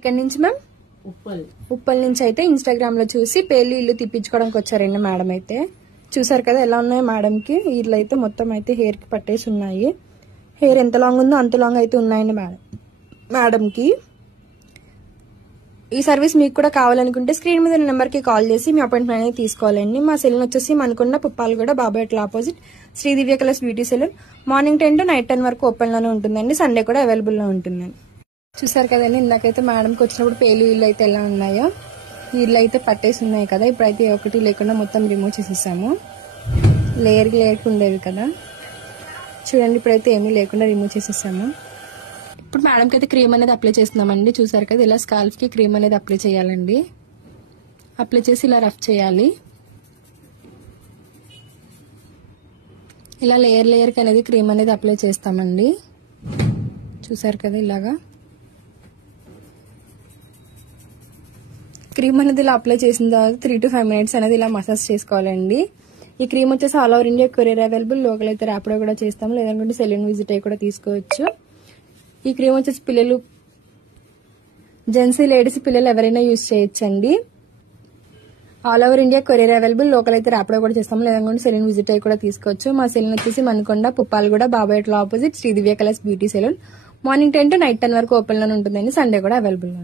ఇక్కడ నుంచి మ్యామ్ ఉప్పల్ నుంచి అయితే ఇన్స్టాగ్రామ్ లో చూసి పేర్లు ఇల్లు తిప్పించుకోవడానికి వచ్చారండి మేడం అయితే. చూసారు కదా ఎలా ఉన్నాయో మేడం కి. ఇల్లు అయితే మొత్తం అయితే హెయిర్ కి పట్టేసి ఉన్నాయి. హెయిర్ ఎంత లాంగ్ ఉందో అంత లాంగ్ అయితే ఉన్నాయండి మేడం కి. ఈ సర్వీస్ మీకు కూడా కావాలనుకుంటే స్క్రీన్ మీద నెంబర్ కి కాల్ చేసి మీ అపాయింట్మెంట్ అనేది తీసుకోవాలండి. మా సెలూన్ వచ్చేసి మనకున్న పుప్పాలగూడ బాబాయట్ల opposite Sri Divya colours beauty salon. Morning 10 to night 10 వరకు ఓపెన్ లోనే ఉంటుందండి. సండే కూడా అవైలబుల్ లో ఉంటుందండి. చూసారు కదండి ఇందాకైతే మేడంకి వచ్చినప్పుడు పేలు ఇల్లు అయితే ఎలా ఉన్నాయో. ఇల్లు అయితే పట్టేసి ఉన్నాయి కదా. ఇప్పుడైతే ఒకటి లేకుండా మొత్తం రిమూవ్ చేసేసాము. లేయర్ ఉండేవి కదా చూడండి. ఇప్పుడైతే ఏమీ లేకుండా రిమూవ్ చేసేసాము. ఇప్పుడు మేడంకి అయితే క్రీమ్ అనేది అప్లై చేస్తున్నామండి. చూసారు కదా ఇలా స్కాల్ఫ్ కి క్రీమ్ అనేది అప్లై చేయాలండి. అప్లై చేసి ఇలా రఫ్ చేయాలి. ఇలా లేయర్ కి అనేది క్రీమ్ అనేది అప్లై చేస్తామండి. చూసారు కదా ఇలాగా క్రీమ్ అనేది ఇలా అప్లై చేసిన తర్వాత 3 to 5 minutes అనేది ఇలా మసాజ్ చేసుకోవాలండి. ఈ క్రీమ్ వచ్చేసి all over India courier available. Local అయితే ర్యాపిడో కూడా చేస్తాము, లేదంటే సెలూన్ విజిట్ అయ్యి కూడా తీసుకోవచ్చు. ఈ క్రీమ్ వచ్చేసి పిల్లలు, జెంట్స్, లేడీస్, పిల్లలు ఎవరైనా యూజ్ చేయొచ్చండి. All over India courier available. Local అయితే ర్యాపిడో కూడా చేస్తాము, లేదంటే సెలూన్ విజిట్ అయ్యి కూడా తీసుకోవచ్చు. మా సెలూన్ వచ్చేసి మనకొండ పుప్పాలగూడ బాబాయట్ల opposite Sri Divya colours beauty salon. Morning 10 to night 10 వరకు ఓపెన్ లోనే ఉంటుందండి. సండే కూడా అవైలబుల్.